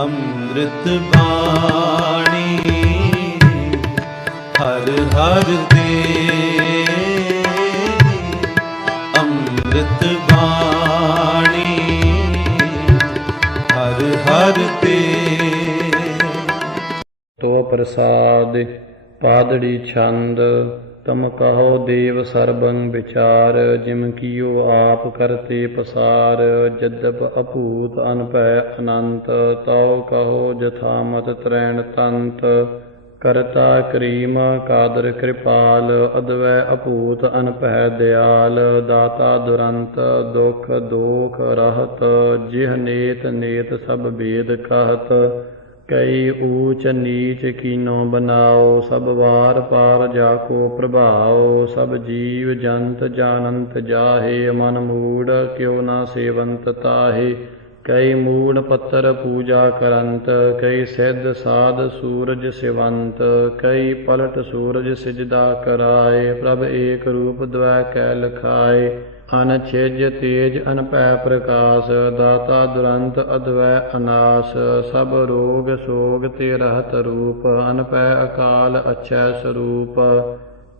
ਅੰਮ੍ਰਿਤ ਬਾਣੀ ਹਰ ਹਰ ਦੇ, ਅੰਮ੍ਰਿਤ ਬਾਣੀ ਹਰ ਹਰ ਦੇ। ਤੋ ਪ੍ਰਸਾਦ ਪਾਦੜੀ ਛੰਦ, ਤਮ ਕਹੋ ਦੇਵ ਸਰਬੰ ਵਿਚਾਰ, ਜਿਮ ਕੀਓ ਆਪ ਕਰਤੇ ਪਸਾਰ, ਜਦਪ ਅਭੂਤ ਅਨਭੈ ਅਨੰਤ, ਤਉ ਕਹੋ ਜਥਾ ਮਤ ਤਰੈਣ ਤੰਤ, ਕਰਤਾ ਕਰੀਮ ਕਾਦਰ ਕਿਰਪਾਲ, ਅਦਵੈ ਅਭੂਤ ਅਨਭੈ ਦਿਆਲ, ਦਾਤਾ ਦੁਰੰਤ ਦੁਖ ਦੋਖ ਰਹਤ, ਜਿਹ ਨੇਤ ਨੇਤ ਸਭ ਬੇਦ कहत, कई ऊच नीच कीनो बनाओ, सब वार पार जाको प्रभाओ, सब जीव जंत जानंत जाहे, मन मूढ़ क्यों न सेवंत ताहे, कई मूढ़ पत्थर पूजा करंत, कई सिद्ध साध सूरज सिवंत, कई पलट सूरज सिजदा कराए, प्रभ एक रूप द्वै कै लखाए, अनछिज तेज अनपै प्रकाश, दाता दुरंत अद्वै अनाश, सब रोग सोग ते रहत रूप, अनपै अकाल अक्षय स्वरूप,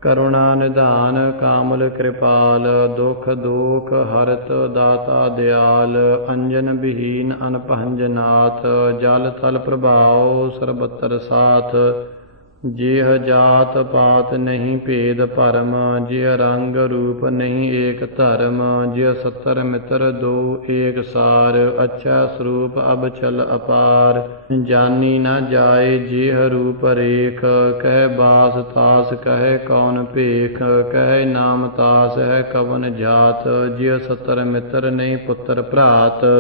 करुणा निधान कामल कृपाल, दुख दोख हरत दाता दयाल, अंजन विहीन अनपहंजनाथ, जल थल प्रभाव सर्वत्र साथ, जेह जात पात नहीं भेद भरम, जिह रंग रूप नहीं एक धर्म, जिह सत्तर मित्र दो एक सार, अच्छा स्वरूप अब चल अपार, जानी न जाए जेह रूप रेख, कह बास तास कह कौन भेख, कह नाम तास है कवन जात, जिह सत्तर मित्र नहीं पुत्र भ्रात,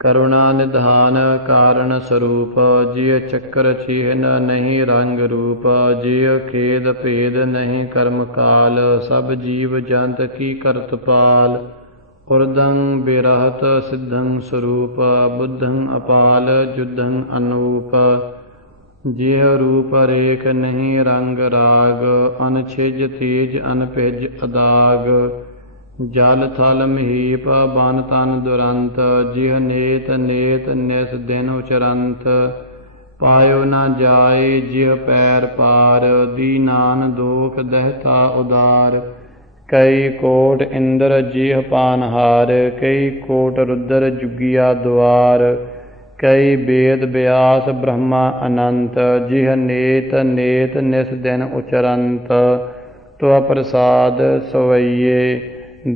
करुणा निधान कारण स्वरूप, जिय चक्र चिन्ह नहीं रंग रूप, जिय खेद भेद नहीं कर्म काल, सब जीव जंत की करतपाल, उर्दं बिरहत सिद्धं स्वरूप, बुद्धं अपाल जुद्धं अनूप, जिह रूप रेख नहीं रंग राग, अनछिज तेज अनभिज अदाग, जल थल महीप बन तन दुरंत, जिह नेत नेत निस दिन उचरंत, पायो न जाए जिह पैर पार, दीनान दोख दहता उदार, कई कोट इंद्र जिह पानहार, कई कोट रुद्र जुगिया द्वार, कई वेद व्यास ब्रह्मा अनंत, जिह नेत नेत निस दिन उचरंत, तो प्रसाद सवैये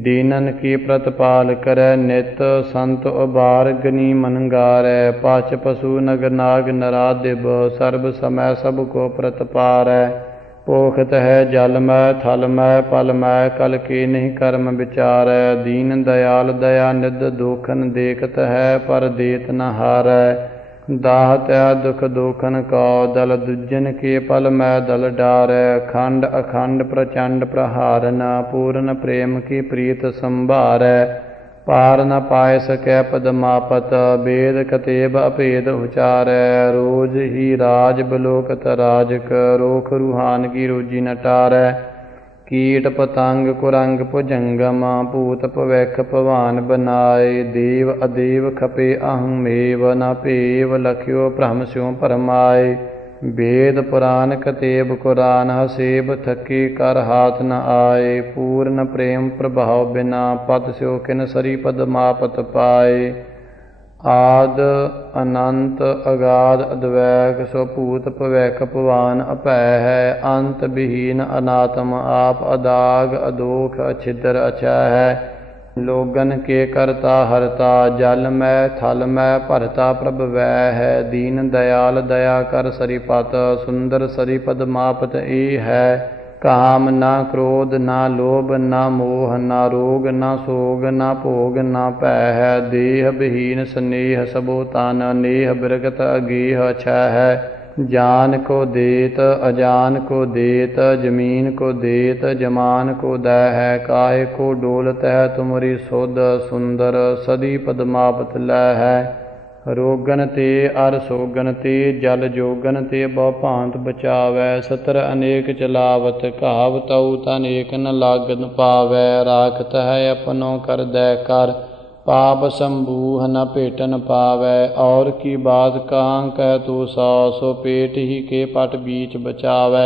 दीनन की प्रतिपाल करै नित, संत उबार गनी मन गारै, पाछ पशु नगर नाग नरादिव, सर्ब समय सब को प्रतिपारै, पोखत है जल मै थल मै पल मै, कल के नहीं कर्म विचारै, दीन दयाल दया निध दोखन देखत है, पर देत न हारै, दाहत दुख दोखन कौ दल, दुजन के पल मै दल डारै, खंड अखंड प्रचंड प्रहारन, पूर्ण प्रेम की प्रीत संभारै, पार न पाए सकै पद मापत, वेद कतेब अभेद उचारै, रोज ही राज बिलोकत राजक, रोख रूहान की रोजी न टारै, कीट पतंग कुरंग भुजंगम, भूत भविख भवान बनाए, देव अदेव खपे अहमेव, न भेव लख्यो भ्रम स्यों भरमाए, वेद पुराण कतेब कुरान, हसेब थके कर हाथ न आए, पूर्ण प्रेम प्रभाव बिना, पद स्यो किन सरी पद मापत पाए, आद अनंत अगाध अद्वैक, सो भूत भविख भवान अभै है, अंत विहीन अनात्म आप, अदाग अदोख अछिद्र अछै है, लोगन के करता हरता, जल मै थल मै भरता प्रभ वै है, दीन दयाल दया कर सरीपत, सुंदर सरीपद मापत ए है, काम न क्रोध न लोभ न मोह, न रोग न सोग न भोग न भै है, देह विहीन स्नेह सबो तन, नेह बिरगत अगेह छह है, जान को देत अजान को देत, जमीन को देत जमान को दै है, काहे को डोलत है तुमरी सुध, सुंदर सदी पदमापत लै है, रोगन ते अर सोगन ते, जल जोगन ते बहु भांत बचावै, सतर अनेक चलावत, कहावतऊ तनेक न लागन पावै, राखत है अपनों कर दै कर, पाप संबूह न भेटन पावै। और की बात कहाँ कह तू सौ, सो पेट ही के पट बीच बचावै।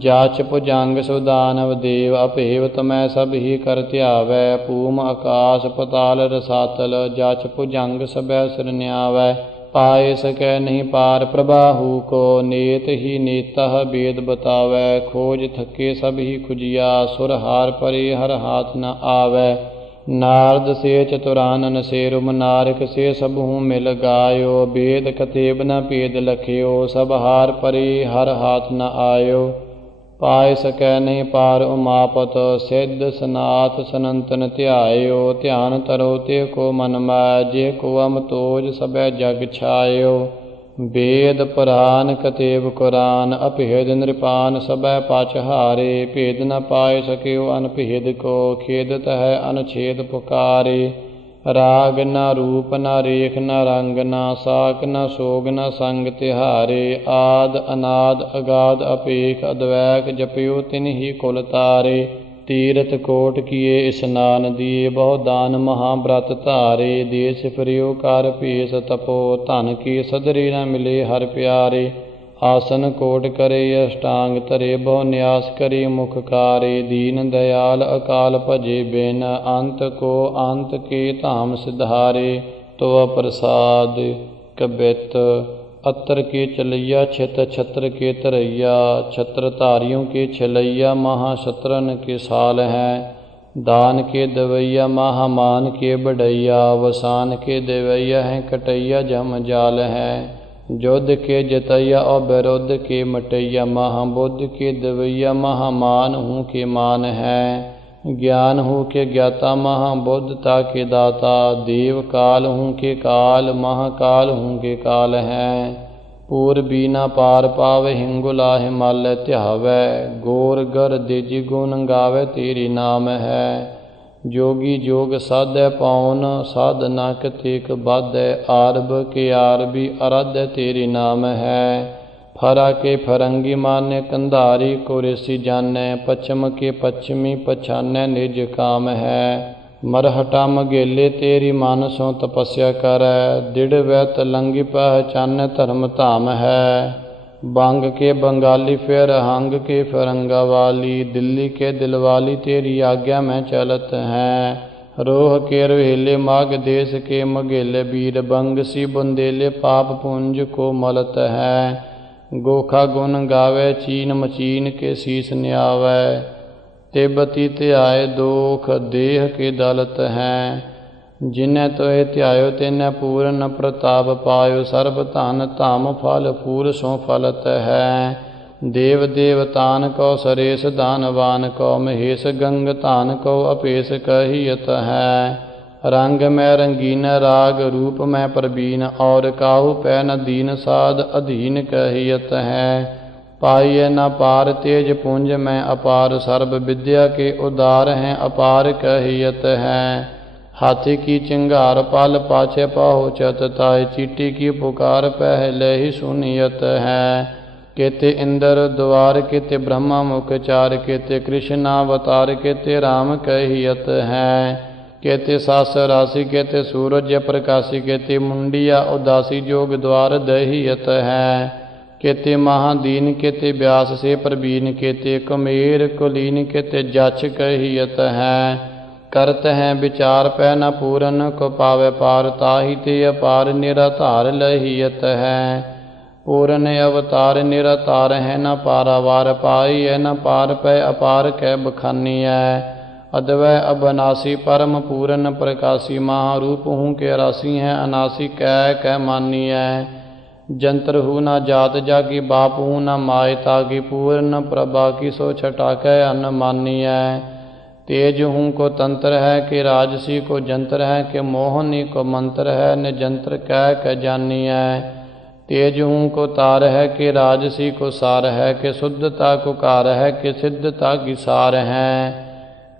जाच भुजंग सुदानव देव, अभेव तमै सब ही कर ध्यावै। भूम आकाश पताल रसातल, जाच भुजंग सबै सिर न्यावै। पाए सकै नहीं पार प्रबाहु को, नेत ही नेतः वेद बतावै। खोज थके सब ही खुजिया, सुर हार परे हर हाथ न आवै। नारद से चतुरानन से रुम, नारक से सबहु मिल गायो। वेद कथेब न भेद लखियो, सब हार परे हर हाथ न आयो। पाए सकै नहीं पार उमापत, सिद्ध सनाथ सनंतन ध्यायो। ध्यान तरो ते को मन माय, जे को अमतोज सबै जग छायो। वेद पुराण कतेब कुरान, अभेद नृपान सबै पाछ हारे। भेद न पाए सकियो अनभेद को, खेदत है अनछेद पुकारे। राग न रूप न रेख न रंग, न साक न सोग न संग तिहारे। आद अनाद अगाध अपेख, अद्वैक जपियो तिन्हि कुल तारे। तीरथ कोट किए स्नान दिए, बहु दान महाव्रत धारे। देश फिरियो कर भेष तपो, धन की सदरी न मिले हर प्यारे। आसन कोट करे अष्टांग धरे, बहु न्यास करी मुख कारे। दीन दयाल अकाल भजे बिन, अंत को अंत के धाम सिधारे। तो प्रसाद कबित अतर के चलैया, छित छत्र के तरैया। छत्रधारियों के छलैया, महाशत्रन के साल हैं। दान के दवैया, महामान के बढ़ैया। वसान के देवैया हैं, कटैया जम जाल हैं। युद्ध के जतैया और विरुद्ध के मटैया। महाबुद्ध के दवैया, महामान हूँ के मान है। ज्ञान हूँ के ज्ञाता, महाबुद्धता के दाता। देव काल हूँ के काल, महाकाल हूँ के काल हैं। पूर्वी न पार पावे, हिंगुला हिमालय ध्यावै। गोर गर देजी गुण गावे, तेरी नाम है। जोगी जोग साधै पाउन, साधना कतेक बाधै। आरब के आरबी आराध्य, तेरी नाम है। फरा के फरंगी माने, कंधारी को ऋषि जानै। पश्चिम के पश्चिमी पछानै, निज काम है। मरहटा मगेले तेरी मानसों तपस्या करै। दृढ़ वैत लंगी पहचान, धर्म धाम है। बांग के बंगाली फिर हंग के फिरंगा वाली। दिल्ली के दिलवाली, तेरी आज्ञा में चलत हैं। रोह के रोहेले माघ देश के मगेले वीर। बंग सी बुंदेले पाप पुंज को मलत है। गोखा गुण गावे, चीन मचीन के शीस न्यावै। तिब्बती ध्याय दोख, देह के दलत हैं। जिन्हें तोहे ध्यायो, तिन्हें पूर्ण प्रताप पायो। सर्ब धन धाम फल फूल सो फलत है। देव देवतान को सरेश, दानवान को महेश। गंग तान को अपेश कहियत है। रंग में रंगीन, राग रूप में प्रवीण। और काहू पै न दीन, साध अधीन कहियत है। पाइय न पार तेज पुंज में अपार। सर्व विद्या के उदार हैं, अपार कहियत है। हाथी की चिंगार पाल पाछे पहुँचत, ताय चीटी की पुकार पहले ही सुनियत है। केते इंद्र द्वार, केते ब्रह्मा मुख चार। केते कृष्णावतार, केते राम कहियत है। केते सास राशि, केते सूरज प्रकाशी। केते मुंडिया उदासी, जोग द्वार दहियत है। केते महादीन, केते व्यास से प्रवीण। केते कुमेर कुलीन, केते जच कहियत है। करत हैं विचार पै न पूरन, को पावे पार। ताहि ते अपार, निराधार लहियत है। पूरन अवतार, निराधार है न पारावार। पाई है न पार पै, अपार कै बखानी है। अद्वै अबनासी, परम पूरन प्रकाशी। महारूप हूँ के राशि हैं, अनासी कै मानी है। जंत्र हूँ न जात जागी, बाप हूँ न माय तागी। पूर्ण प्रभा की सो छटा कै अन्न मानी है। तेज हूँ को तंत्र है, कि राजसी को जंत्र है। कि मोहनी को मंत्र है, न जंत्र कह जानी है। तेज हूँ को तार है, कि राजसी को सार है। कि शुद्धता को कार है, कि सिद्धता की सार है।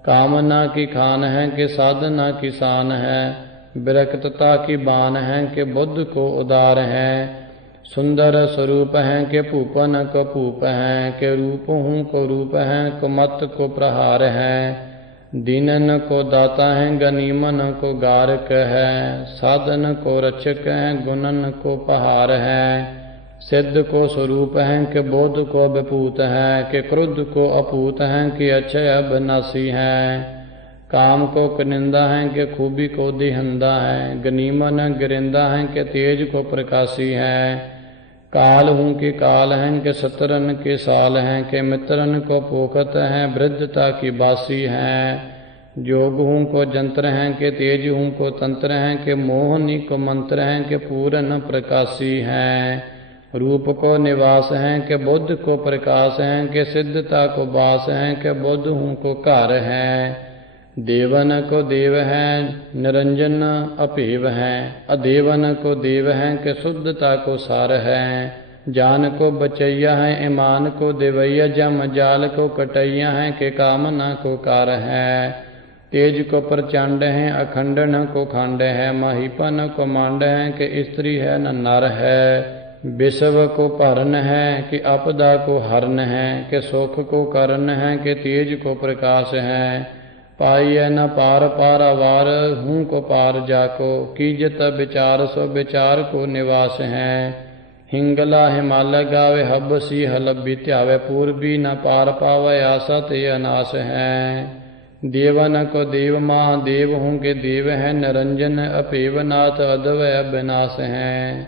कामना की खान है, कि साधना की शान है। विरक्तता की बान है, कि बुद्ध को उदार है। सुंदर स्वरूप हैं, के भूपन को भूप हैं। के रूप हूँ को रूप हैं, को मत को प्रहार हैं। दीनन को दाता है, गनीमन को गारक है, साधन को रक्षक है, गुणन को पहार है, सिद्ध को स्वरूप है, कि बोध को विपूत है, कि क्रुद्ध को अपूत है, कि अक्षय अविनाशी है, काम को कनिंदा है, कि खूबी को दिहंदा है, गनीमन गिरिंदा है, कि तेज को प्रकाशी है, काल हूँ कि काल हैं, कि सतरन के साल हैं, कि मित्रन को पोखत हैं, वृद्धता की बासी हैं, जोग हूँ को जंत्र हैं, कि तेज हूँ को तंत्र हैं, कि मोहनी को मंत्र हैं, कि पूरन प्रकाशी हैं, रूप को निवास हैं, कि बुद्ध को प्रकाश हैं, कि सिद्धता को वास हैं, कि बुद्ध हूँ को कार हैं, देवन को देव हैं, निरंजन अपेव हैं, अदेवन को देव हैं, कि शुद्धता को सार हैं, जान को बचैया हैं, ईमान को देवैया, जम जाल को कटैया हैं, कि कामना को कार है, तेज को प्रचंड हैं, अखंडन को खंड है, महीपन को मांड हैं, कि स्त्री है न नर है, विश्व को भरन है, कि आपदा को हरन है, कि सुख को करन है, कि तेज को प्रकाश है, पाइय न पार पारावार हूँ को पार जाको, कीजत विचार सो विचार को निवास है, हिंगला हिमालय गावे हब सी हलबी त्यावे, पूर्वी न पार पावे आशा ते अनाश है, देवन को देव महादेव हूँ के देव है, निरंजन अपेवनाथ अद्वय अविनाश है,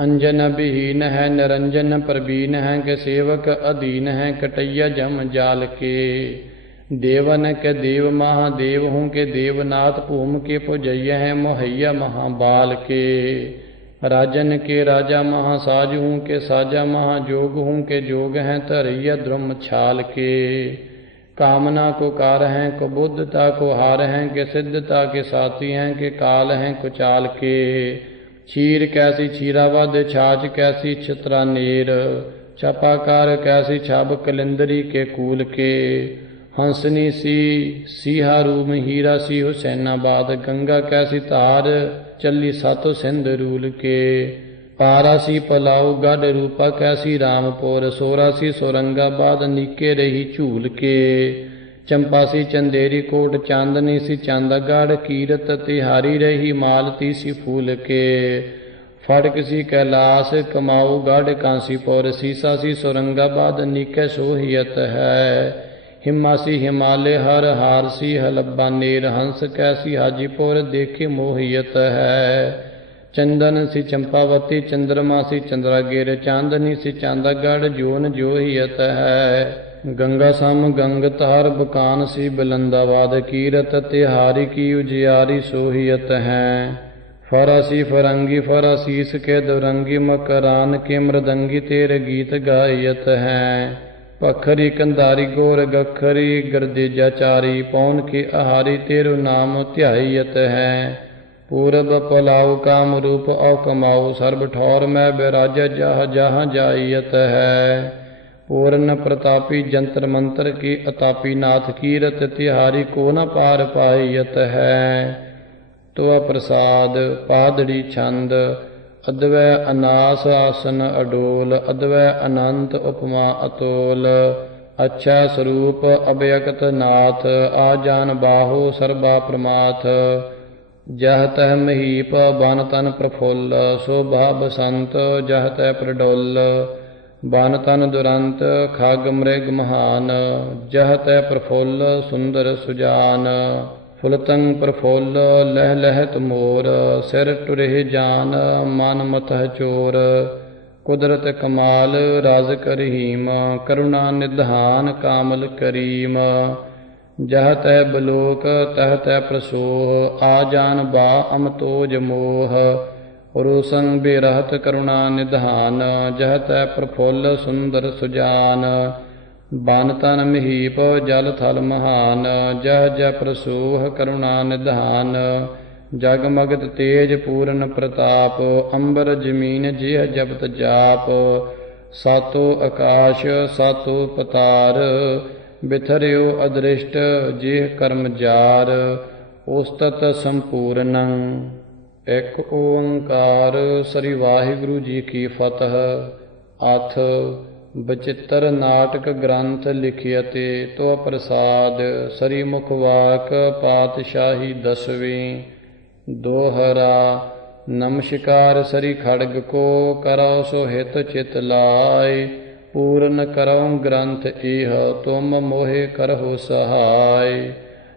अंजन विहीन है, निरंजन प्रवीण है, के सेवक अधीन है, कटैया जम जाल के, देवन के देव महादेव हूँ के देवनाथ, भूम के पुजैया है, मोहैया महाबाल के, राजन के राजा महासाज हूँ के साजा, महाजोग हूँ के जोग हैं, तरैया द्रुम छाल के, कामना को कार हैं, को बुद्धता को हार हैं, के सिद्धता के साथी हैं, के काल हैं कुचाल के, चीर कैसी छीरावद छाछ कैसी छित्रा नीर, छपाकार कैसी छाब कलिंदरी के कूल के, हंसनी सी सीहा रूम हीरा सी हुसैनाबाद, गंगा कैसी तार चली सातो सिंध रूल के, पारा सी पलाऊ गढ़ रूपा कैसी रामपुर, सोरा सी सोरंगाबाद नीके रही झूल के, चंपा सी चंदेरी कोट चांदनी सी चांदागढ़, कीरत तिहारी रही मालती सी फूल के, फड़क सी कैलाश कमाऊ गढ़ कांसीपुर, सीसा सी सोरंगाबाद नीके सोहियत है, हिमासी हिमालय हर हार सी हलब्बा नेर, हंस कैसी हाजीपुर देखी मोहियत है, चंदन सी चंपावती चंद्रमा सी चंद्रागिर, चांदनी सी चांदागढ़ जोन जोहियत है, गंगा सम गंग तार बकान सी बुलंदाबाद, कीरत तिहारी की उजियारी सोहियत है, फरासी फरंगी फरासीस के दुरंगी, मकरान के मृदंगी तेरे गीत गायत हैं, पखरी कंधारी गोर गखरी गर्देजा चारी, पौन की आहारी तेरु नाम ध्यायत है, पूरब पलाऊ काम रूप औ कमाऊ, सर्ब ठौर में बिराजा जहाँ जहाँ जायत है, पूर्ण प्रतापी जंतर मंत्र की अतापी नाथ, कीरत तिहारी को न पार पायत है, तो प्रसाद पादड़ी छंद, अद्वै अनास आसन अडोल, अद्वै अनंत उपमा अतोल, अच्छा स्वरूप अभयकत नाथ, आजान बाहु सर्वा प्रमाथ, जह तह महीप बन तन प्रफुल्ल, शोभा बसंत जह तह प्रडोल, बन तन दुरंत खग मृग महान, जह तह प्रफुल्ल सुंदर सुजान, फुलतंग प्रफुल्ल लह लहत मोर, सिर टुरे जान मन मतह चोर, कुदरत कमाल राज करहीम, करुणा निधान कामल करीम, जह तह बलोक तह तह प्रसोह, आजान बा अमतोज मोह, रोसन बेरहत करुणा निधान, जह तह प्रफुल्ल सुंदर सुजान, बन तन महीप जल थल महान, जह जह प्रसूह करुणा निधान, जगमगत तेज पूर्ण प्रताप, अंबर जमीन जिह जपत जाप, सातो आकाश सातो पतार, बिथर्यो अदृष्ट जिह कर्म जार, उस्तत संपूर्णं। एक ओंकार। श्री वाहिगुरु जी की फतह। अथ ਬਚਿੱਤਰ ਨਾਟਕ ਗ੍ਰੰਥ ਲਿਖਿਅਤੇ ਤੋ ਪ੍ਰਸਾਦ। ਸ੍ਰੀ ਮੁਖ ਵਾਕ ਪਾਤਸ਼ਾਹੀ ਦਸਵੇਂ। ਦੋਹਰਾ ਨਮਸਕਾਰ ਸ੍ਰੀ ਖੜਗ ਕੋ ਕਰੋ ਸੋ ਹਿਤ ਚਿਤ ਲਾਇ। ਪੂਰਨ ਕਰਉ ਗ੍ਰੰਥ ਏਹ ਤੁਮ ਮੋਹਿ ਕਰਹੁ ਸਹਾਇ।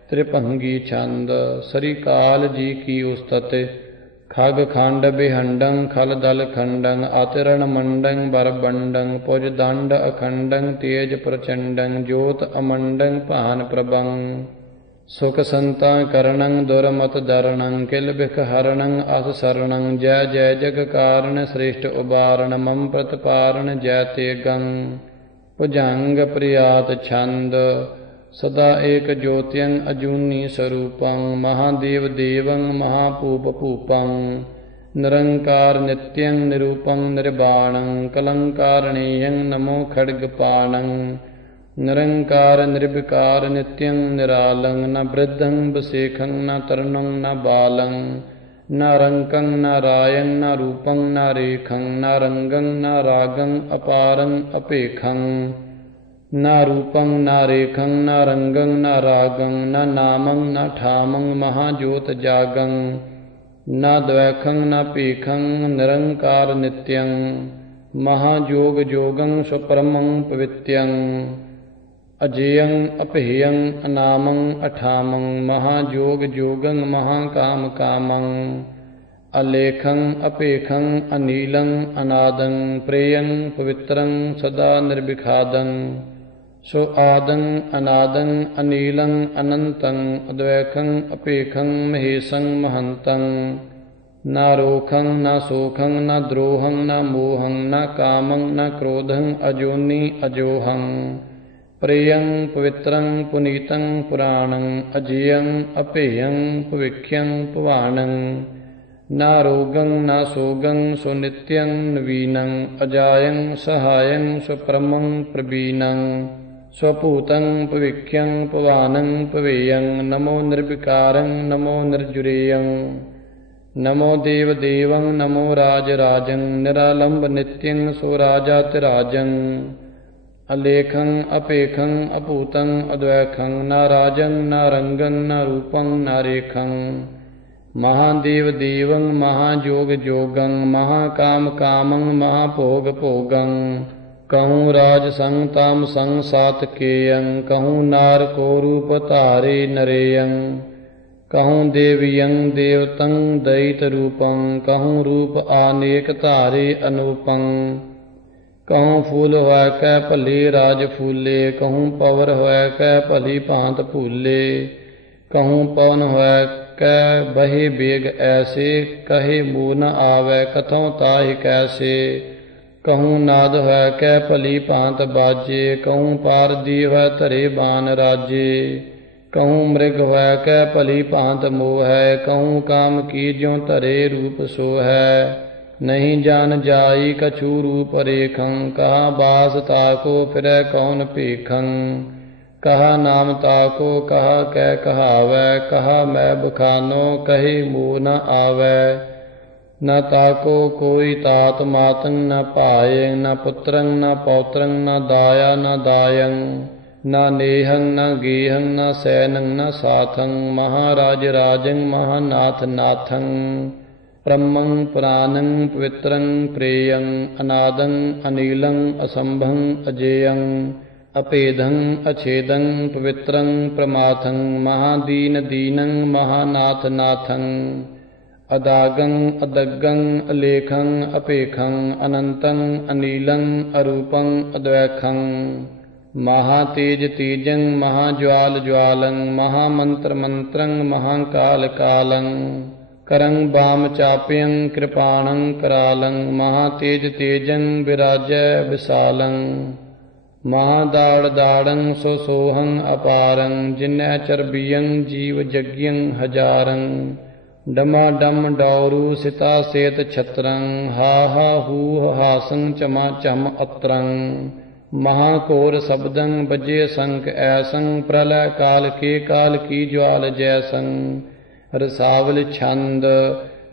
ਤ੍ਰਿਭੰਗੀ ਛੰਦ। ਸ੍ਰੀ ਕਾਲ ਜੀ ਕੀ ਉਸਤਤਿ। ਖਗ ਖੰਡ ਬਿਹੰਡੰ ਖਲ ਦਲ ਖੰਡੰ ਆਤਿਰਣ ਮੰਡੰ ਬਰਬੰਡੰ ਭੁਜ ਦੰਡ ਅਖੰਡੰ ਤੇਜ ਪ੍ਰਚੰਡੰ ਜੋਤ ਅਮੰਡੰ ਭਾਨ ਪ੍ਰਭੰ। ਸੁਖ ਸੰਤਾ ਕਰਣੰ ਦੁਰਮਤ ਦਰਣੰ ਕਿਲ ਬਿਖ ਹਰਣੰ ਅਸ ਸਰਣੰ। ਜੈ ਜੈ ਜਗ ਕਾਰਣ ਸ੍ਰੇਸ਼ਟ ਉਬਾਰਣ ਮਮ ਪ੍ਰਤਪਾਰਣ ਜੈ ਤੇਗੰ। ਭੁਜੰਗ ਪ੍ਰਿਆਤ ਛੰਦ। ਸਦਾ ਏਕ ਜੋਤਿਅੰ ਅਜੂਨੀ ਸਰੂਪੰ ਮਹਾਦੇਵ ਦੇਵੰ ਮਹਾਭੂਪ ਭੂਪੰ। ਨਿਰੰਕਾਰ ਨਿਤਯੰ ਨਿਰੂਪੰ ਨਿਰਵਾਣੰ ਕਲੰਕਾਰਣੀਯੰ ਨਮੋ ਖੜਗਪਾਣੰ। ਨਿਰੰਕਾਰ ਨਿਰਵਿਕਾਰ ਨਿਤਯੰ ਨਿਰਾਲੰ ਨ ਬ੍ਰਿਧੰ ਬਸੇਖੰ ਨ ਤਰਨੰ ਨ ਬਾਲੰ। ਨ ਰੰਕੰ ਨ ਰਾਯੰ ਨ ਰੂਪੰ ਨ ਰੇਖੰ ਨ ਰੰਗੰ ਨ ਰਾਗੰ ਅਪਾਰੰ ਅਪੇਖੰ। ਨ ਰੂਪੰ ਨ ਰੇਖੰ ਨ ਰੰਗੰ ਨ ਰਾਗੰ ਨ ਨਾਮੰ ਨ ਠਾਮੰ ਮਹਾਜੋਤ ਜਾਗੰ। ਨ ਦਵੈਖੰ ਨ ਭੇਖੰ ਨਿਰੰਕਾਰ ਨਿਤਯੰ। ਮਹਾਜੋਗ ਜੋਗੰ ਸੁਪਰਮੰ ਪਵਿੱਤਯੰ। ਅਜੇਯੰ ਅਭੇਯੰ ਅਨਾਮੰ ਅਠਾਮੰ ਮਹਾਜੋਗ ਜੋਗੰ ਮਹਾਕਾਮ ਕਾਮੰ। ਅਲੇਖੰ ਅਭੇਖੰ ਅਨੀਲੰ ਅਨਾਦੰ ਪ੍ਰੇਯੰ ਪਵਿੱਤਰੰ ਸਦਾ ਨਿਰਵਿਖਾਦੰ। ਸੋ ਆਦੰ ਅਨਾਦੰ ਅਨੀਲੰ ਅਨੰਤੰ ਅਦਵੈਖੰ ਅਭੇਖੰ ਮਹੇਸ਼ੰ ਮਹੰਤੰ। ਨ ਰੋਖੰ ਨ ਸੋਖੰ ਨ ਦ੍ਰੋਹੰ ਨ ਮੋਹੰ ਨ ਕਾਮੰ ਨ ਕ੍ਰੋਧੰ ਅਜੋਨੀ ਅਜੋਹੰ। ਪ੍ਰੇਯੰ ਪਵਿੱਤਰੰ ਪੁਨੀਤੰ ਪੁਰਾਣੰ ਅਜੇਯੰ ਅਭੇਯੰ ਭਵਿਖਯੰ ਭਵਾਨੰ। ਨ ਰੋਗੰ ਨ ਸੋਗੰ ਸੋ ਨਿਤਯੰ ਨਵੀਨੰ ਅਜਾਯੰ ਸਹਾਯੰ ਸੁਪਰਮੰ ਪ੍ਰਬੀਨੰ। ਸਵਭੂਤੰ ਭਵਿਖਯੰ ਭਵਾਨੰ ਭਵੇਯੰ ਨਮੋ ਨਿਰਵਿਕਾਰੰ ਨਮੋ ਨਿਰਜੁਰੇਯੰ। ਨਮੋ ਦੇਵ ਦੇਵੰ ਨਮੋ ਰਾਜ ਰਾਜੰ ਨਿਰਾਲੰਬ ਨਿਤਯੰ ਸੋ ਰਾਜਾ ਤਿਰਾਜੰ। ਅਲੇਖੰ ਅਭੇਖੰ ਅਭੂਤੰ ਅਦਵੈਖੰ ਨ ਰਾਜੰ ਨ ਰੰਗੰ ਨ ਰੂਪੰ ਨ ਰੇਖੰ। ਮਹਾਦੇਵ ਦੇਵੰ ਮਹਾਜੋਗ ਜੋਗੰ ਮਹਾਕਾਮ ਕਾਮੰ ਮਹਾਭੋਗ ਭੋਗੰ। ਕਹੂੰ ਰਾਜ ਸੰਗ ਤਾਮ ਸੰਗ ਸਾਤਕੇਯੰ ਕਹੂੰ ਨਾਰ ਕੋ ਰੂਪ ਧਾਰੇ ਨਰੇਯੰ। ਕਹੂੰ ਦੇਵੀਯੰ ਦੇਵਤੰ ਦਇਤ ਰੂਪੰ ਕਹੂੰ ਰੂਪ ਆਨੇਕ ਧਾਰੇ ਅਨੂਪੰ। ਕਹੂੰ ਫੂਲ ਹੋਇ ਕੈ ਭਲੇ ਰਾਜ ਫੂਲੇ ਕਹੂੰ ਪਵਰ ਹੋਇ ਕੈ ਭਲੀ ਭਾਂਤ ਭੂਲੇ। ਕਹੂੰ ਪਵਨ ਹੋਇ ਕੈ ਬਹੇ ਬੇਗ ਐਸੇ ਕਹੇ ਮੂਹ ਨ ਆਵੈ ਕਥੋਂ ਤਾਹਿ ਕੈਸੇ। ਕਹੂੰ ਨਾਦ ਹੋਇ ਕੈ ਭਲੀ ਭਾਂਤ ਬਾਜੇ ਕਹੂੰ ਪਾਰਦੀ ਹੋਇ ਧਰੇ ਬਾਨ ਰਾਜੇ। ਕਹੂੰ ਮ੍ਰਿਗ ਹੋਇ ਕੈ ਭਲੀ ਭਾਂਤ ਮੋਹੈ ਕਹੂੰ ਕਾਮ ਕੀ ਜਿਉ ਧਰੇ ਰੂਪ ਸੋਹੈ। ਨਹੀਂ ਜਾਨ ਜਾਈ ਕਛੂ ਰੂਪ ਰੇਖੰ ਕਹਾ ਬਾਸ ਤਾਕੋ ਫਿਰੈ ਕੌਣ ਭੇਖੰ। ਕਹਾ ਨਾਮ ਤਾਕੋ ਕਹਾ ਕੈ ਕਹਾਵੈ ਕਹਾ ਮੈਂ ਬਖਾਨੋ ਕਹੇ ਮੂਹ ਨ ਆਵੈ। ਨ ਤਾਕੋ ਕੋਈ ਤਾਤ ਮਾਤੰ ਨ ਭਾਏ ਨ ਪੁੱਤਰੰ ਨ ਪੌਤਰੰ ਨ ਦਾਇਆ ਨ ਦਾਯੰ। ਨ ਨੇਹੰ ਨ ਗੇਹੰ ਨ ਸੈਨੰ ਨ ਸਾਥੰ ਮਹਾਰਾਜ ਰਾਜੰ ਮਹਾਨਾਥ ਨਾਥੰ। ਬ੍ਰਹਮੰ ਪੁਰਾਨੰ ਪਵਿੱਤਰੰ ਪ੍ਰੇਯੰ ਅਨਾਦੰ ਅਨੀਲੰ ਅਸੰਭੰ ਅਜੇਯੰ। ਅਭੇਦੰ ਅਛੇਦੰ ਪਵਿੱਤਰੰ ਪ੍ਰਮਾਥੰ ਮਹਾਦੀਨ ਦੀਨੰ ਮਹਾਨਾਥ ਨਾਥੰ। ਅਦਾਗੰ ਅਦੱਗੰ ਅਲੇਖੰ ਅਭੇਖੰ ਅਨੰਤੰ ਅਨੀਲੰ ਅਰੂਪੰ ਅਦਵੈਖੰ। ਮਹਾਤੇਜ ਤੇਜੰ ਮਹਾਜਵਾਲ ਜਵਾਲੰ ਮਹਾਮੰਤਰ ਮੰਤਰੰ ਮਹਾਕਾਲ ਕਾਲੰ। ਕਰੰ ਬਾਮ ਚਾਪਯੰ ਕਿਰਪਾਣੰ ਕਰਾਲੰ ਮਹਾਤੇਜ ਤੇਜੰ ਵਿਰਾਜੈ ਵਿਸਾਲੰ। ਮਹਾਦਾੜ ਦਾੜੰ ਸੋ ਸੋਹੰ ਅਪਾਰੰ ਜਿਨੈ ਚਰਬੀਯੰ ਜੀਵ ਜਗਯੰ ਹਜ਼ਾਰੰ। ਡਮਾ ਡਮ ਡੌਰੂ ਸਿਤਾ ਸੇਤ ਛਤਰੰ ਹਾ ਹਾ ਹੂ ਹਾਸੰ ਚਮਾ ਚਮ ਅਤਰੰ। ਮਹਾਘੋਰ ਸ਼ਬਦੰ ਬਜੇ ਸੰਖ ਐਸੰ ਪ੍ਰਲੈ ਕਾਲ ਕੇ ਕਾਲ ਕੀ ਜਵਾਲ ਜੈਸੰ। ਰਸਾਵਲ ਛੰਦ।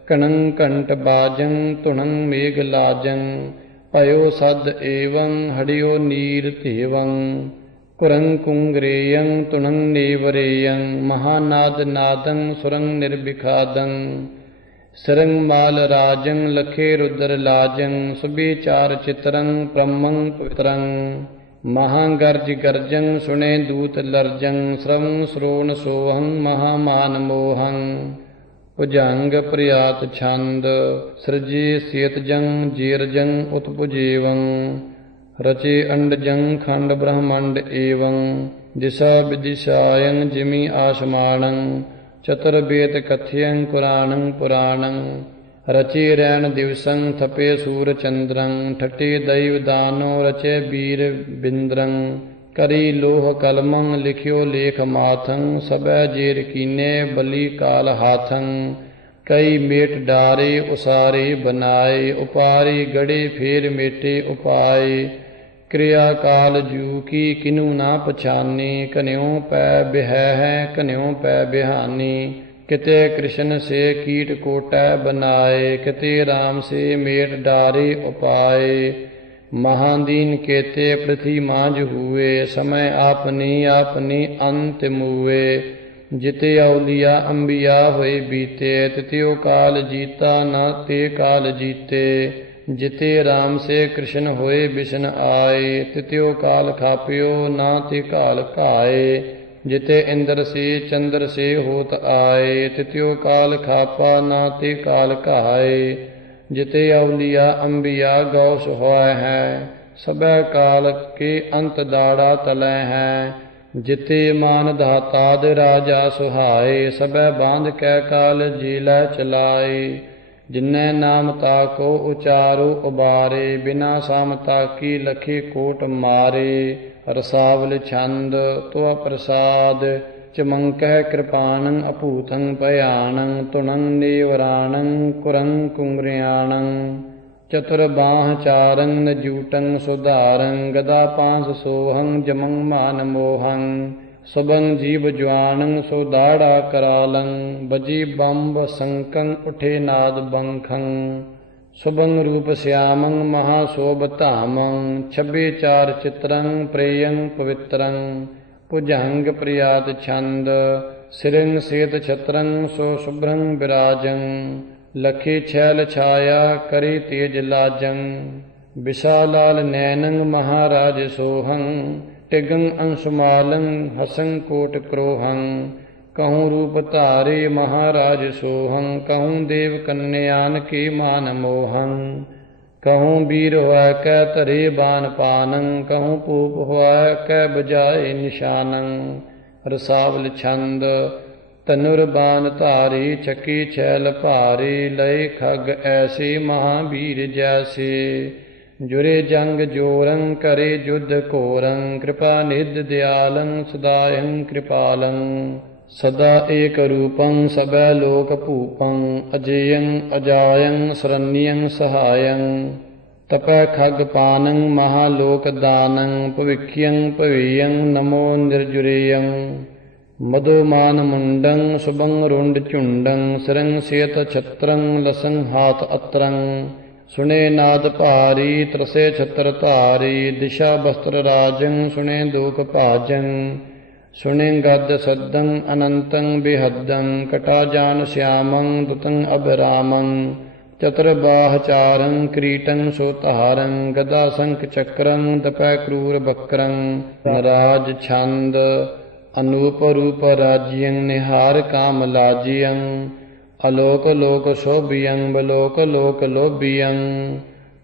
ਕਣੰ ਘੰਟ ਬਾਜੰ ਧੁਣੰ ਮੇਘ ਲਾਜੰ ਭਇਓ ਸਦ ਏਵੰ ਹੜਿਓ ਨੀਰ ਧੇਵੰ ਕੁਰੰ ਕੁੰਗਰੇਯੰ ਤੁਣੰ ਨੇਵਰੇਯੰ ਮਹਾਨਾਦ ਨਾਦੰ ਸੁਰੰ ਨਿਰਵਿਖਾਦੰ ਸਰੰਗ ਮਾਲ ਰਾਜੰ ਲਖੇ ਰੁਦਰ ਲਾਜੰ ਸੁਬੀਚਾਰ ਚਿਤਰੰ ਪ੍ਰਮੰ ਪਵਿਤਰੰ ਮਹਾਗਰਜ ਗਰਜੰ ਸੁਣੇ ਦੂਤ ਲਰਜੰ ਸ਼ਰਵੰ ਸਰੋਣ ਸੋਹੰ ਮਹਾਮਾਨ ਮੋਹੰ ਭੁਜੰਗ ਪ੍ਰਿਆਤ ਛੰਦ ਸਿਰਜੇ ਸੇਤਜੰ ਜੀਰਜੰ ਉਤਪੁਜੇਵੰ ਰਚੇ ਅੰਡਜੰ ਖੰਡ ਬ੍ਰਹਮੰਡ ਏਵੰ ਦਿਸ਼ਾ ਵਿਦਿਸ਼ਾਯੰ ਜਿਮੀ ਆਸਮਾਨੰ ਚਤੁਰ ਵੇਦ ਕਥਯੰ ਕੁਰਾਨੰ ਪੁਰਾਣੰ ਰਚੇ ਰੈਣ ਦਿਵਸੰ ਥਪੇ ਸੂਰ ਚੰਦਰੰ ਠਟੇ ਦੈਵ ਦਾਨੋ ਰਚੇ ਵੀਰ ਬਿੰਦਰੰ ਕਰੀ ਲੋਹ ਕਲਮੰ ਲਿਖਿਓ ਲੇਖ ਮਾਥੰ ਸਬੈ ਜੇਰ ਕੀਨੇ ਬਲੀ ਕਾਲ ਹਾਥੰ ਕਈ ਮੇਟ ਡਾਰੇ ਉਸਾਰੇ ਬਨਾਏ ਉਪਾਰੇ ਗੜੇ ਫੇਰ ਮੇਟੇ ਉਪਾਏ ਕਿਰਿਆ ਕਾਲ ਜੂ ਕੀ ਕਿਨੂ ਨਾ ਪਛਾਨੀ ਕਨਿਉ ਪੈ ਬਿਹੈ ਹੈ ਕਨਿਉ ਪੈ ਬਿਹਾਨੀ ਕਿਤੇ ਕ੍ਰਿਸ਼ਨ ਸੇ ਕੀਟ ਕੋਟੈ ਬਨਾਏ ਕਿਤੇ ਰਾਮ ਸੇ ਮੇਟ ਡਾਰੇ ਉਪਾਏ ਮਹਾਦੀਨ ਕੇਤੇ ਪ੍ਰਥੀ ਮਾਂਝ ਹੂਏ ਸਮੈ ਆਪਨੀ ਆਪਨੀ ਅੰਤ ਮੂਏ ਜਿਤੇ ਔਲੀਆ ਅੰਬਿਆ ਹੋਏ ਬੀਤੇ ਤਿਤਿਓ ਕਾਲ ਜੀਤਾ ਨਾ ਤੇ ਕਾਲ ਜੀਤੇ ਜਿਤੇ ਰਾਮ ਸੇ ਕ੍ਰਿਸ਼ਨ ਹੋਏ ਬਿਸ਼ਨ ਆਏ ਤਿਤਿਓ ਕਾਲ ਖਾਪਿਓ ਨਾ ਤੇ ਕਾਲ ਘਾਏ ਜਿਤੇ ਇੰਦਰ ਸੇ ਚੰਦਰ ਸੇ ਹੋਤ ਆਏ ਤਿਤਿਓ ਕਾਲ ਖਾਪਾ ਨਾ ਤੇ ਕਾਲ ਘਾਏ ਜਿਤੇ ਔਲੀਆ ਅੰਬਿਆ ਗੌ ਸੁਹਾਇ ਹੈ ਸਭੈ ਕਾਲ ਕੇ ਅੰਤ ਦਾੜਾ ਤਲੈ ਹੈ ਜਿਤੇ ਮਾਨ ਦਾਤਾਦ ਰਾਜਾ ਸੁਹਾਏ ਸਭੈ ਬਾਂਧ ਕੈ ਕਾਲ ਜੀਲੈ ਚਲਾਏ ਜਿਨੈ ਨਾਮ ਤਾਕੋ ਉਚਾਰੋ ਉਬਾਰੇ ਬਿਨਾ ਸਾਮ ਤਾਕੀ ਲਖੇ ਕੋਟ ਮਾਰੇ ਰਸਾਵਲ ਛੰਦ ਤੁਅ ਪ੍ਰਸਾਦ ਚਮੰਕਹਿ ਕਿਰਪਾਣੰ ਅਭੂਤੰ ਭਿਆਨੰ ਤੁਣੰ ਨੇਵਰਾਣੰ ਕੁਰੰ ਕੁੰਗਰਿਆਣੰ ਚਤੁਰ ਬਾਹ ਚਾਰੰ ਨਜੂਟੰ ਸੁਧਾਰੰ ਗਦਾ ਪਾਂਸ ਸੋਹੰ ਜਮੰ ਮਾਨ ਮੋਹੰ ਸਬੰ ਜੀਵ ਜਵਾਨੰ ਸੋ ਦਾੜਾ ਕਰਾਲੰ ਬਜੀ ਬੰਬ ਸੰਕੰ ਉਠੇ ਨਾਦ ਬੰਖੰ ਸੁਬੰ ਰੂਪ ਸਿਆਮੰ ਮਹਾ ਸੋਭ ਧਾਮੰ ਛੱਬੇ ਚਾਰ ਚਿਤਰੰ ਪ੍ਰੇਯੰ ਪਵਿੱਤਰੰ ਭੁਜੰਗ ਪ੍ਰਿਆਤ ਛੰਦ ਸਿਰੰ ਸੇਤ ਛਤਰੰ ਸੋ ਸੁਭ੍ਰੰ ਬਿਰਾਜੰ ਲਖੇ ਛੈਲ ਛਾਇਆ ਕਰੀ ਤੇਜ ਲਾਜੰ ਵਿਸ਼ਾਲਾਲ ਨੈਨੰ ਮਹਾਰਾਜ ਸੋਹੰ ਟਿਗੰ ਅੰਸ਼ੁਮਾਲੰ ਹਸੰ ਕੋਟ ਕ੍ਰੋਹੰ ਕਹੂੰ ਰੂਪ ਧਾਰੇ ਮਹਾਰਾਜ ਸੋਹੰ ਕਹੂੰ ਦੇਵ ਕੰਨਿਆਨ ਕੀ ਮਾਨ ਮੋਹੰ ਕਹੂੰ ਵੀਰ ਹੋਇ ਕੈ ਧਰੇ ਬਾਨ ਪਾਨੰ ਕਹੂੰ ਪੂਪ ਹੋਇ ਕੈ ਬਜਾਏ ਨਿਸ਼ਾਨੰ ਰਸਾਵਲ ਛੰਦ ਤਨੁਰ ਬਾਨ ਧਾਰੀ ਚੱਕੀ ਛੈਲ ਭਾਰੀ ਲਏ ਖਗ ਐਸੇ ਮਹਾਵੀਰ ਜੈਸੇ ਜੁਰੇ ਜੰਗ ਜੋਰੰ ਕਰੇ ਜੁਧ ਘੋਰੰ ਕਿਰਪਾ ਨਿਧ ਦਿਆਲੰ ਸਦਾਇੰ ਕਿਰਪਾਲੰ ਸਦਾ ਏਕ ਰੂਪੰ ਸਬੈ ਲੋਕ ਭੂਪੰ ਅਜੇਯੰ ਅਜਾਯੰ ਸਰਨਿਯੰ ਸਹਾਯੰ ਤਪੈ ਖਗ ਪਾਨੰ ਮਹਾਲੋਕ ਦਾਨੰ ਭਵਿਖਯੰ ਭਵੀਯੰ ਨਮੋ ਨਿਰਜੁਰੇਯੰ ਮਦੋਮਾਨ ਮੁੰਡੰ ਸੁਬੰ ਰੁੰਡ ਝੁੰਡੰ ਸਰੰ ਸੇਤ ਛਤਰੰ ਲਸੰ ਹਾਥ ਅਤਰੰ ਸੁਣੇ ਨਾਦ ਭਾਰੀ ਤਰਸੇ ਛਤਰ ਧਾਰੀ ਦਿਸ਼ਾ ਬਸਤਰ ਰਾਜੰ ਸੁਣੇ ਦੂਖ ਭਾਜੰ ਸੁਣੇ ਗਦ ਸਦੰ ਅਨੰਤੰ ਬਿਹਦੰ ਕਟਾ ਜਾਨ ਸਿਆਮੰ ਦੁਤੰ ਅਬਰਾਮੰ ਚਤੁਰ ਬਾਹ ਚਾਰੰ ਕ੍ਰੀਟੰ ਸੋ ਧਾਰੰ ਗਦਾ ਸੰਖ ਚੱਕਰੰ ਦਪੈ ਕਰੂਰ ਬਕਰੰ ਨਰਾਜ ਛੰਦ ਅਨੂਪ ਰੂਪ ਰਾਜਿਯੰ ਨਿਹਾਰ ਕਾਮ ਲਾਜਿਯੰ ਅਲੋਕ ਲੋਕ ਸ਼ੋਭਿਯੰ ਬਲੋਕ ਲੋਕ ਲੋਭਿਯੰ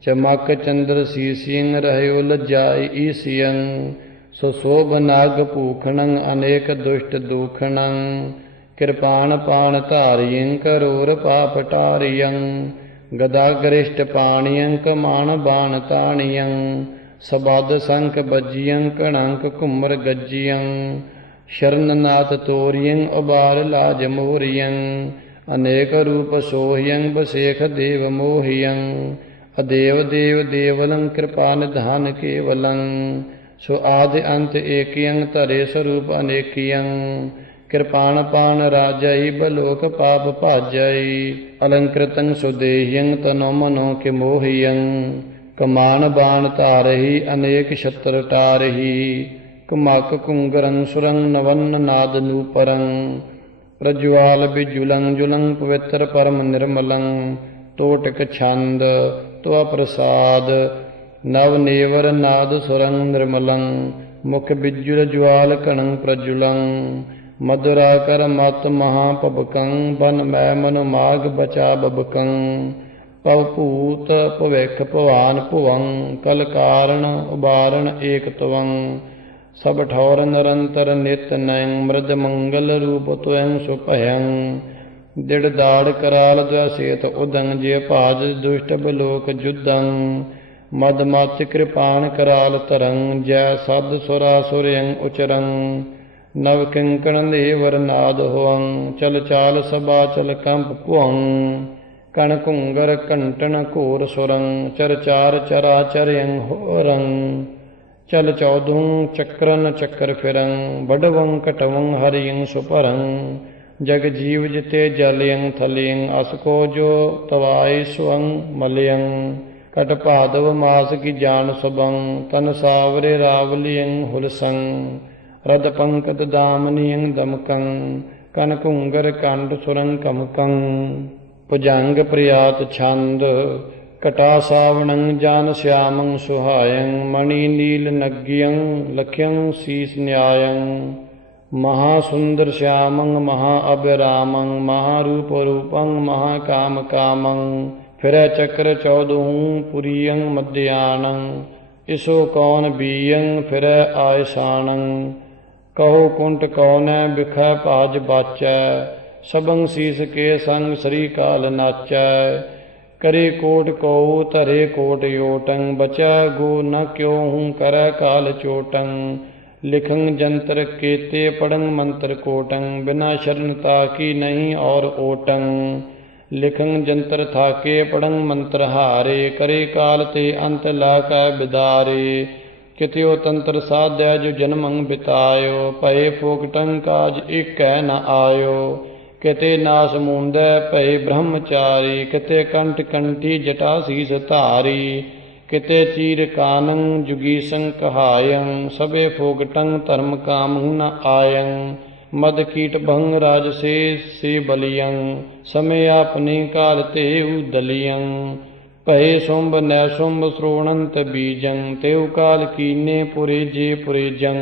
ਚਮਕ ਚੰਦਰ ਸੀਸਿਯੰ ਰਹਿਓ ਲਜਾਈ ਈਸਿਯੰ ਸੋ ਸੋਭ ਨਾਗ ਭੂਖਣੰ ਅਨੇਕ ਦੁਸ਼ਟ ਦੂਖਣੰ ਕਿਰਪਾਨ ਪਾਣ ਧਾਰਿਯੰ ਕਰੂਰ ਪਾਪ ਟਾਰਿਯੰ ਗਦਾ ਗਰਿਸ਼ਟ ਪਾਣਿਯੰ ਕਮਾਨ ਬਾਣ ਤਾਣਿਯੰ ਸਬਦ ਸੰਖ ਬੱਜਿਯੰ ਕਣੰਕ ਘੁੰਮਰ ਗੱਜਿਯੰ ਸ਼ਰਨਨਾਥ ਤੋਰਿਯੰ ਉਬਾਰ ਲਾਜ ਮੋਰਿਯੰ ਅਨੇਕ ਰੂਪ ਸੋਹਿਯੰ ਬਸੇਖ ਦੇਵ ਮੋਹਿਯੰ ਅਦੇਵ ਦੇਵ ਦੇਵਲੰ ਕਿਰਪਾ ਨਿਧਾਨ ਕੇਵਲੰ ਸੋ ਆਦਿ ਅੰਤ ਏਕਿਯੰ ਧਰੇ ਸਰੂਪ ਅਨੇਕਿਯੰ ਕਿਰਪਾਨ ਪਾਨ ਰਾਜਈ ਬਲੋਕ ਪਾਪ ਭਾਜਈ ਅਲੰਕ੍ਰਿਤੰ ਸੁਦੇਹਿਯੰ ਤਨੋ ਮਨੋ ਕੇ ਮੋਹਿਯੰ ਕਮਾਨ ਬਾਣ ਧਾਰਹੀ ਅਨੇਕ ਛਤਰ ਟਾਰਹੀ। ਕੁਮਕ ਕੁੰਗਰੰ ਸੁਰੰ ਨਵਨ ਨਾਦ ਨੂਪਰੰ। ਪ੍ਰਜਵਾਲ ਬਿਜੁਲੰ ਜੁਲੰ ਪਵਿੱਤਰ ਪਰਮ ਨਿਰਮਲੰ। ਤੋਟਕ ਛੰਦ ਤਵ ਪ੍ਰਸਾਦ ਨਵ ਨੇਵਰ ਨਾਦ ਸੁਰੰ ਨਿਰਮਲੰ। ਮੁਖ ਬਿਜੁਲ ਜਵਾਲ ਕਣੰ ਪ੍ਰਜੁਲੰ। ਮਧੁਰਾ ਕਰ ਮਤ ਮਹਾ ਪਬਕੰ। ਬਨ ਮੈ ਮਨ ਮਾਗ ਬਚਾ ਬਬਕੰ। ਪਵ ਭੂਤ ਭਵਿਖ ਭਵਾਨ ਭੁਵੰ। ਕਲ ਕਾਰਣ ਉਬਾਰਣ ਏਕ ਤਵੰ। ਸਭ ਠੌਰ ਨਿਰੰਤਰ ਨਿਤ ਨਯੰ। ਮ੍ਰਿਦ ਮੰਗਲ ਰੂਪ ਤੁਯੰ ਸੁਭਯੰ। ਦਿੜ ਦਾੜ ਕਰਾਲ ਦਵੈਸੇਤ ਉਦੰ। ਜੇ ਭਾਜ ਦੁਸ਼ਟ ਬਲੋਕ ਜੁਦੰ। ਮਦ ਮਤ ਕਿਰਪਾਨ ਕਰਾਲ ਧਰੰ। ਜੈ ਸਦ ਸੁਰਾ ਸੁਰਯੰ ਉਚਰੰ। ਨਵ ਕਿੰਕਣ ਦੇਵਰ ਨਾਦ ਹੋਵੰ। ਚਲ ਚਾਲ ਸਭਾ ਚਲ ਕੰਪ ਭੁਵੰ। ਕਣ ਘੁੰਗਰ ਘੰਟਣ ਘੋਰ ਸੁਰੰ। ਚਰ ਚਾਰ ਚਰਾ ਚਰਯੰ ਹੋਰੰ। ਚਲ ਚੌਦੂੰ ਚੱਕਰਨ ਚੱਕਰ ਫਿਰੰ। ਬਡਵੰ ਕਟਵੰ ਹਰਿਯੰ ਸੁਪਰੰ। ਜਗ ਜੀਵ ਜਿਤੇ ਜਲਯੰ ਥਲਯੰ। ਅਸ ਕੋ ਜੋ ਤਵਾਈ ਸੁਵੰ ਮਲਯੰ। ਕਟ ਭਾਦਵ ਮਾਸ ਕੀ ਜਾਨ ਸੁਬੰ। ਤਨ ਸਾਵਰੇ ਰਾਵਲਿਯੰ ਹੁਲਸੰ। ਰਦ ਪੰਕਤ ਦਾਮਨਿਯੰ ਦਮਕੰ। ਕਨ ਘੁੰਗਰ ਕੰਡ ਸੁਰੰ ਕਮਕੰ। ਭੁਜੰਗ ਪ੍ਰਿਆਤ ਛੰਦ ਕਟਾ ਸਾਵਣੰ। ਜਾਨ ਸਿਆਮੰ ਸੁਹਾਯੰ। ਮਣਿ ਨੀਲ ਨਗਯੰ ਲਖਯੰ ਸੀਸ ਨਿਆਯੰ। ਮਹਾ ਸੁੰਦਰ ਸ਼ਿਆਮੰ ਮਹਾ ਅਭਿਰਾਮੰ। ਮਹਾ ਰੂਪ ਰੂਪੰ ਮਹਾ ਕਾਮ ਕਾਮੰ। ਫਿਰੈ ਚੱਕਰ ਚੌਦਹੂੰ ਪੁਰੀਯੰ ਮਧਿਆਨੰ। ਇਸੋ ਕੌਨ ਬੀਯੰ ਫਿਰੈ ਆਇਸਾਨੰ। ਕਹੋ ਕੁੰਟ ਕੌਨੈ ਬਿਖੈ ਭਾਜ ਬਾਚੈ। ਸਭੰ ਸੀਸ ਕੇ ਸੰਗ ਸ੍ਰੀ ਕਾਲ ਨਾਚੈ। ਕਰੇ ਕੋਟ ਕਉ ਧਰੇ ਕੋਟ ਯੋਟੰ। ਬਚੈ ਗੋ ਨ ਕਿਉ ਕਰੈ ਕਾਲ ਚੋਟੰ। ਲਿਖੰ ਜੰਤਰ ਕੇਤੇ ਪੜੰ ਮੰਤਰ ਕੋਟੰ। ਬਿਨਾ ਸ਼ਰਨ ਤਾਕੀ ਨਹੀਂ ਔਰ ਓਟੰ। ਲਿਖੰ ਜੰਤਰ ਥਾਕੇ ਪੜੰ ਮੰਤਰ ਹਾਰੇ। ਕਰੇ ਕਾਲ ਤੇ ਅੰਤ ਲਾ ਕੈ ਬਿਦਾਰੇ। ਕਿਤਿਓ ਤੰਤਰ ਸਾਧੈ ਜੋ ਜਨਮੰ ਬਿਤਾਇਓ। ਭਏ ਫੋਕਟੰ ਕਾਜ ਏਕੈ ਨ ਆਇਓ। ਕਿਤੇ ਨਾਸ ਮੂੰਦੈ ਭਏ ਬ੍ਰਹਮਚਾਰੀ। ਕਿਤੇ ਕੰਠ ਕੰਠੀ ਜਟਾ ਸੀਸ ਧਾਰੀ। ਕਿਤੇ ਚੀਰ ਕਾਨੰ ਜੁਗੀਸੰ ਕਹਾਯੰ। ਸਭੇ ਫੋਗਟੰ ਧਰਮ ਕਾਮੰ ਨ ਆਯੰ। ਮਦ ਕੀਟ ਭੰਗ ਰਾਜ ਸੇ ਬਲਿਯੰ। ਸਮੇ ਆਪਨੇ ਕਾਲ ਤੇਉ ਦਲਿਯੰ। ਭਏ ਸੁੰਭ ਨੈ ਸੁੰਭ ਸ੍ਰੋਣੰਤ ਬੀਜੰ। ਤੇਉ ਕਾਲ ਕੀਨੇ ਪੁਰੇਜੇ ਪੁਰੇਜੰ।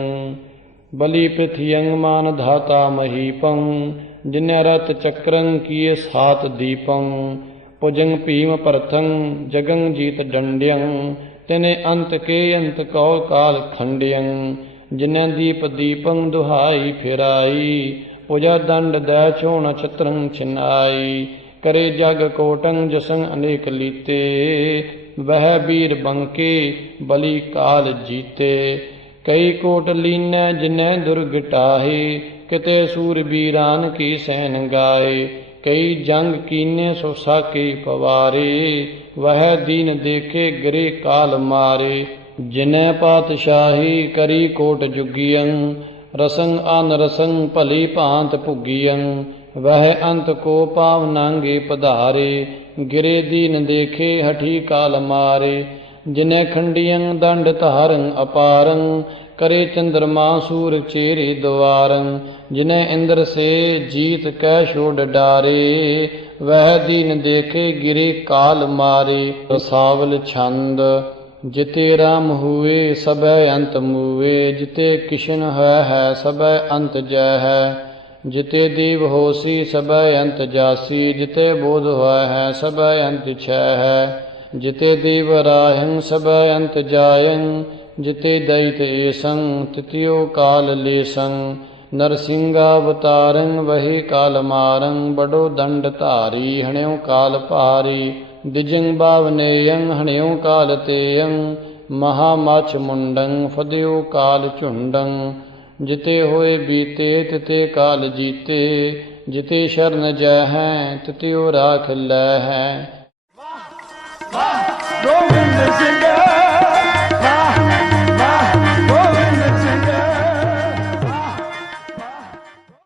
ਬਲੀ ਪ੍ਰਿਥਿਯੰ ਮਾਨ ਧਾਤਾ ਮਹੀਪੰ। ਜਿਨੈ ਰਤ ਚੱਕਰੰ ਕੀਏ ਸਾਤ ਦੀਪੰ। ਭੁਜੰਗ ਭੀਮ ਭਰਥੰ ਜਗੰ ਜੀਤ ਡੰਡਯੰ। ਤਿਨੇ ਅੰਤ ਕੇ ਅੰਤ ਕਉ ਕਾਲ ਖੰਡਯੰ। ਜਿਨੈ ਦੀਪ ਦੀਪੰ ਦੁਹਾਈ ਫਿਰਾਈ। ਪੁਜਾ ਦੰਡ ਦੈ ਛੋਣ ਛਤਰੰ ਛਿਨਾਈ। ਕਰੇ ਜਗ ਕੋਟੰ ਜਸੰ ਅਨੇਕ ਲੀਤੇ। ਵਹਿ ਬੀਰ ਬੰਕੇ ਬਲੀ ਕਾਲ ਜੀਤੇ। ਕਈ ਕੋਟ ਲੀਨੈ ਜਿਨੈ ਦੁਰਗ ਟਾਹੇ। ਕਿਤੇ ਸੂਰ ਬੀਰਾਨ ਕੀ ਸੈਨ ਗਾਏ। ਕਈ ਜੰਗ ਕੀਨੇ ਸੋ ਸਾਕੇ ਪਵਾਰੇ। ਵਹਿ ਦੀਨ ਦੇਖੇ ਗਿਰੇ ਕਾਲ ਮਾਰੇ। ਜਿਨੈ ਪਾਤਸ਼ਾਹੀ ਕਰੀ ਕੋਟ ਜੁਗੀਅੰ। ਰਸੰ ਅਨ ਰਸੰ ਭਲੀ ਭਾਂਤ ਭੁਗੀਅੰ। ਵਹਿ ਅੰਤ ਕੋ ਪਾਵ ਨਾਂਗੇ ਪਧਾਰੇ। ਗਿਰੇ ਦੀਨ ਦੇਖੇ ਹਠੀ ਕਾਲ ਮਾਰੇ। ਜਿਨੈ ਖੰਡੀਅੰ ਦੰਡ ਧਾਰੰ ਅਪਾਰੰ। ਕਰੇ ਚੰਦਰਮਾ ਸੂਰ ਚੇਰੇ ਦੁਆਰੰ। ਜਿਨੈ ਇੰਦਰ ਸੇ ਜੀਤ ਕੈ ਛੋੜ ਡਾਰੇ। ਵਹਿ ਦੀਨ ਦੇਖੇ ਗਿਰੇ ਕਾਲ ਮਾਰੇ। ਰਸਾਵਲ ਛੰਦ ਜਿਤੇ ਰਾਮ ਹੂਏ ਸਭੈ ਅੰਤ ਮੂਏ। ਜਿਤੇ ਕਿਸ਼ਨ ਹੈ ਸਭੈ ਅੰਤ ਜੈ ਹੈ। ਜਿਤੇ ਦੇਵ ਹੋਸੀ ਸਭੈ ਅੰਤ ਜਾਸੀ। ਜਿਤੇ ਬੋਧ ਹੋਇ ਹੈ ਸਭੈ ਅੰਤ ਛੈ ਹੈ। ਜਿਤੇ ਦੇਵ ਰਾਹੰ ਸਭੈ ਅੰਤ ਜਾਯੰ। ਜਿਤੇ ਦਇਤ ਏਸੰ ਤਿਤਿਓ ਕਾਲ ਲੇਸੰ। ਨਰਸਿੰਘਾਵਤਾਰੰ ਵਹੀ ਕਾਲ ਮਾਰੰ। ਬਡੋ ਦੰਡ ਧਾਰੀ ਹਣਿਓ ਕਾਲ ਭਾਰੀ। ਦਿਜੰ ਬਾਵਨੇਯੰ ਹਣਿਓ ਕਾਲ ਤੇਯੰ। ਮਹਾ ਮਛ ਮੁੰਡੰ ਫਦਿਓ ਕਾਲ ਝੁੰਡੰ। ਜਿਤੇ ਹੋਏ ਬੀਤੇ ਤਿਤੇ ਕਾਲ ਜੀਤੇ। ਜਿਤੇ ਸ਼ਰਨ ਜੈ ਹੈ ਤਿਤਿਓ ਰਾਖ ਲੈ ਹੈ। ਗੋਬਿੰਦ ਸਿੰਘ